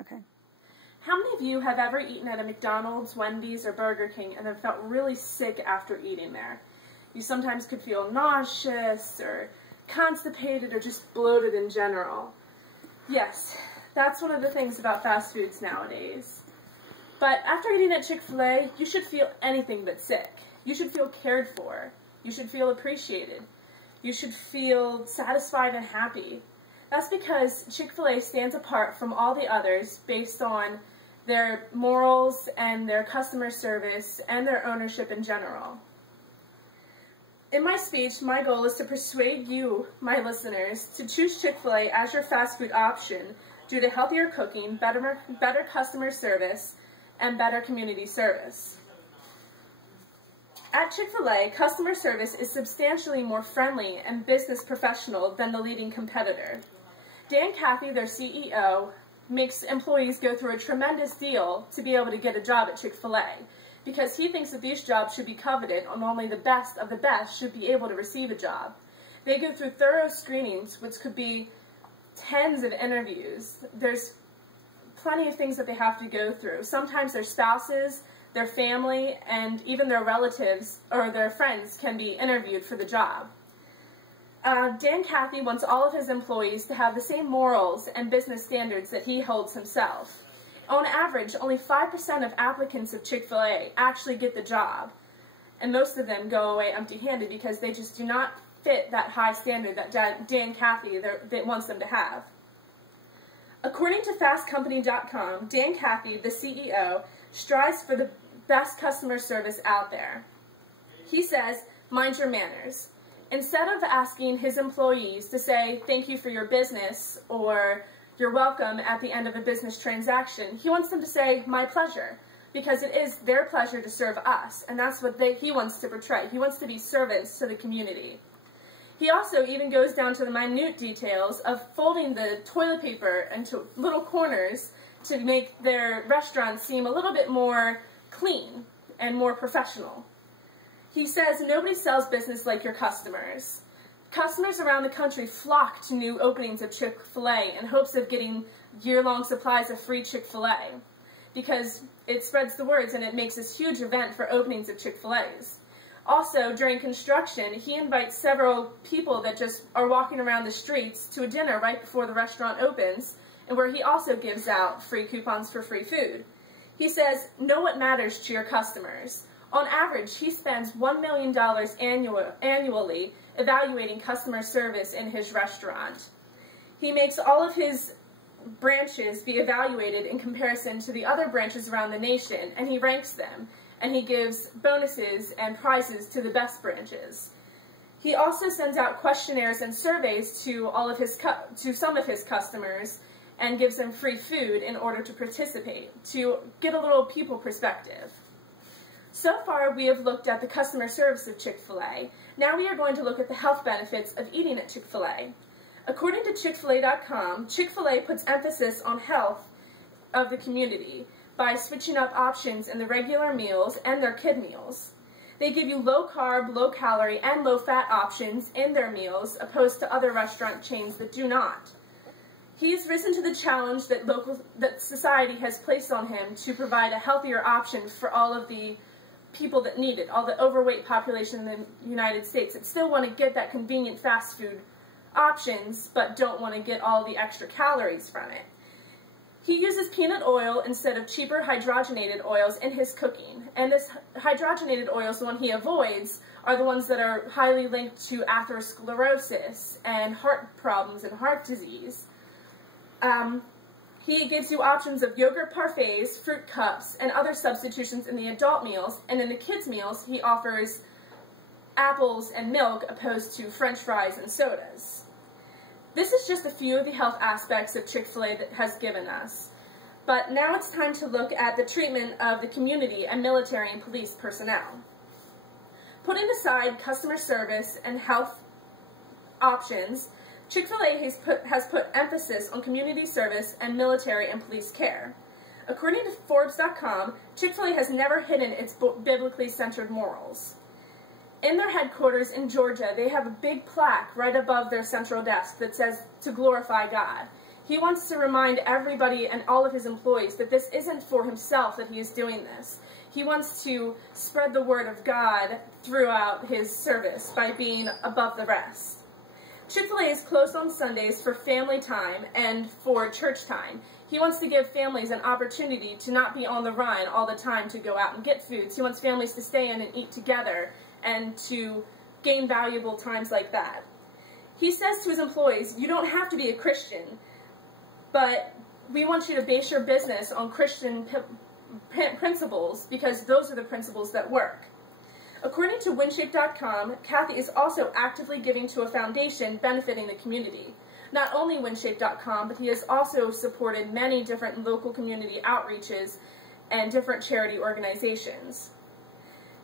Okay. How many of you have ever eaten at a McDonald's, Wendy's, or Burger King and then felt really sick after eating there? You sometimes could feel nauseous or constipated or just bloated in general. Yes, that's one of the things about fast foods nowadays. But after eating at Chick-fil-A, you should feel anything but sick. You should feel cared for. You should feel appreciated. You should feel satisfied and happy. That's because Chick-fil-A stands apart from all the others based on their morals and their customer service and their ownership in general. In my speech, my goal is to persuade you, my listeners, to choose Chick-fil-A as your fast food option due to healthier cooking, better customer service, and better community service. At Chick-fil-A, customer service is substantially more friendly and business professional than the leading competitor. Dan Cathy, their CEO, makes employees go through a tremendous deal to be able to get a job at Chick-fil-A because he thinks that these jobs should be coveted and only the best of the best should be able to receive a job. They go through thorough screenings, which could be tens of interviews. There's plenty of things that they have to go through. Sometimes their spouses, their family, and even their relatives or their friends can be interviewed for the job. Dan Cathy wants all of his employees to have the same morals and business standards that he holds himself. On average, only 5% of applicants of Chick-fil-A actually get the job, and most of them go away empty-handed because they just do not fit that high standard that Dan Cathy wants them to have. According to FastCompany.com, Dan Cathy, the CEO, strives for the best customer service out there. He says, "Mind your manners." Instead of asking his employees to say thank you for your business or you're welcome at the end of a business transaction, he wants them to say my pleasure, because it is their pleasure to serve us, and that's what he wants to portray. He wants to be servants to the community. He also even goes down to the minute details of folding the toilet paper into little corners to make their restaurant seem a little bit more clean and more professional. He says, "Nobody sells business like your customers." Customers around the country flock to new openings of Chick-fil-A in hopes of getting year-long supplies of free Chick-fil-A because it spreads the words and it makes this huge event for openings of Chick-fil-A's. Also, during construction, he invites several people that just are walking around the streets to a dinner right before the restaurant opens, and where he also gives out free coupons for free food. He says, "Know what matters to your customers." On average, he spends $1 million annually evaluating customer service in his restaurant. He makes all of his branches be evaluated in comparison to the other branches around the nation, and he ranks them, and he gives bonuses and prizes to the best branches. He also sends out questionnaires and surveys to some of his customers and gives them free food in order to participate, to get a little people perspective. So far, we have looked at the customer service of Chick-fil-A. Now we are going to look at the health benefits of eating at Chick-fil-A. According to Chick-fil-A.com, Chick-fil-A puts emphasis on health of the community by switching up options in the regular meals and their kid meals. They give you low-carb, low-calorie, and low-fat options in their meals, opposed to other restaurant chains that do not. He's risen to the challenge that society has placed on him to provide a healthier option for all of the people that need it, all the overweight population in the United States that still want to get that convenient fast food options but don't want to get all the extra calories from it. He uses peanut oil instead of cheaper hydrogenated oils in his cooking, and this hydrogenated oils, the one he avoids, are the ones that are highly linked to atherosclerosis and heart problems and heart disease. He gives you options of yogurt parfaits, fruit cups, and other substitutions in the adult meals, and in the kids' meals, he offers apples and milk opposed to French fries and sodas. This is just a few of the health aspects of Chick-fil-A that has given us. But now it's time to look at the treatment of the community and military and police personnel. Putting aside customer service and health options, Chick-fil-A has put emphasis on community service and military and police care. According to Forbes.com, Chick-fil-A has never hidden its biblically centered morals. In their headquarters in Georgia, they have a big plaque right above their central desk that says, "To glorify God." He wants to remind everybody and all of his employees that this isn't for himself that he is doing this. He wants to spread the word of God throughout his service by being above the rest. Chick-fil-A is closed on Sundays for family time and for church time. He wants to give families an opportunity to not be on the run all the time to go out and get foods. He wants families to stay in and eat together and to gain valuable times like that. He says to his employees, you don't have to be a Christian, but we want you to base your business on Christian principles because those are the principles that work. According to windshape.com, Kathy is also actively giving to a foundation benefiting the community. Not only windshape.com, but he has also supported many different local community outreaches and different charity organizations.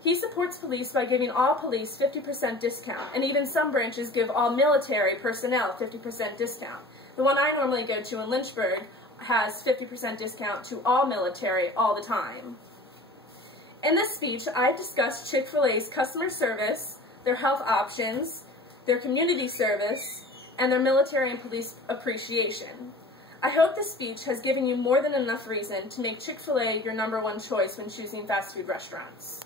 He supports police by giving all police 50% discount, and even some branches give all military personnel 50% discount. The one I normally go to in Lynchburg has 50% discount to all military all the time. In this speech, I discussed Chick-fil-A's customer service, their health options, their community service, and their military and police appreciation. I hope this speech has given you more than enough reason to make Chick-fil-A your #1 choice when choosing fast food restaurants.